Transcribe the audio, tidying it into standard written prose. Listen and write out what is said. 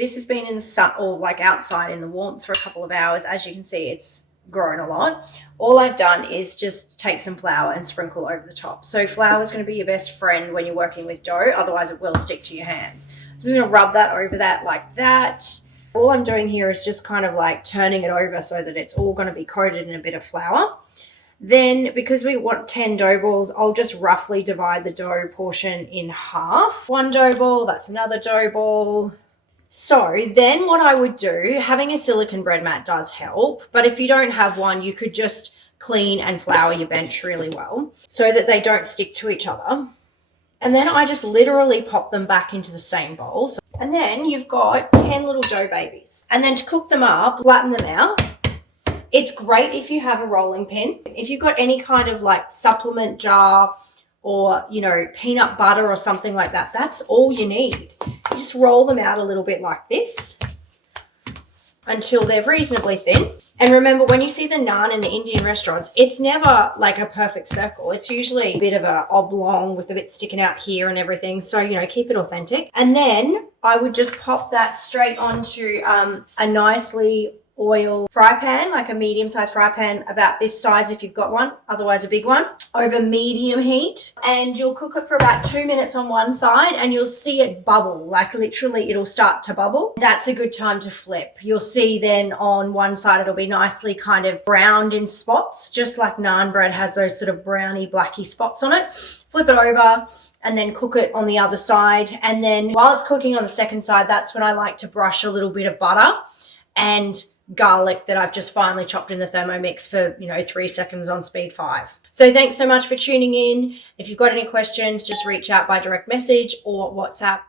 This has been in the sun or like outside in the warmth for a couple of hours. As you can see, it's grown a lot. All I've done is just take some flour and sprinkle over the top. So flour is going to be your best friend when you're working with dough, otherwise it will stick to your hands. So I'm going to rub that over that like that. All I'm doing here is just kind of like turning it over so that it's all going to be coated in a bit of flour. Then, because we want 10 dough balls, I'll just roughly divide the dough portion in half. One dough ball, that's another dough ball. So then what I would do, having a silicone bread mat does help, but if you don't have one, you could just clean and flour your bench really well so that they don't stick to each other. And then I just literally pop them back into the same bowl. And then you've got 10 little dough babies. And then to cook them up, flatten them out. It's great if you have a rolling pin. If you've got any kind of like supplement jar or, you know, peanut butter or something like that, that's all you need. You just roll them out a little bit like this until they're reasonably thin. And remember, when you see the naan in the Indian restaurants, it's never like a perfect circle. It's usually a bit of a oblong with a bit sticking out here and everything. So, you know, keep it authentic. And then I would just pop that straight onto a nicely oil fry pan, like a medium-sized fry pan about this size if you've got one, otherwise a big one, over medium heat. And you'll cook it for about 2 minutes on one side and you'll see it bubble, like literally it'll start to bubble. That's a good time to flip. You'll see then on one side it'll be nicely kind of browned in spots, just like naan bread has those sort of browny blacky spots on it. Flip it over and then cook it on the other side. And then while it's cooking on the second side, that's when I like to brush a little bit of butter and garlic that I've just finely chopped in the Thermomix for, 3 seconds on speed 5. So thanks so much for tuning in. If you've got any questions, just reach out by direct message or WhatsApp.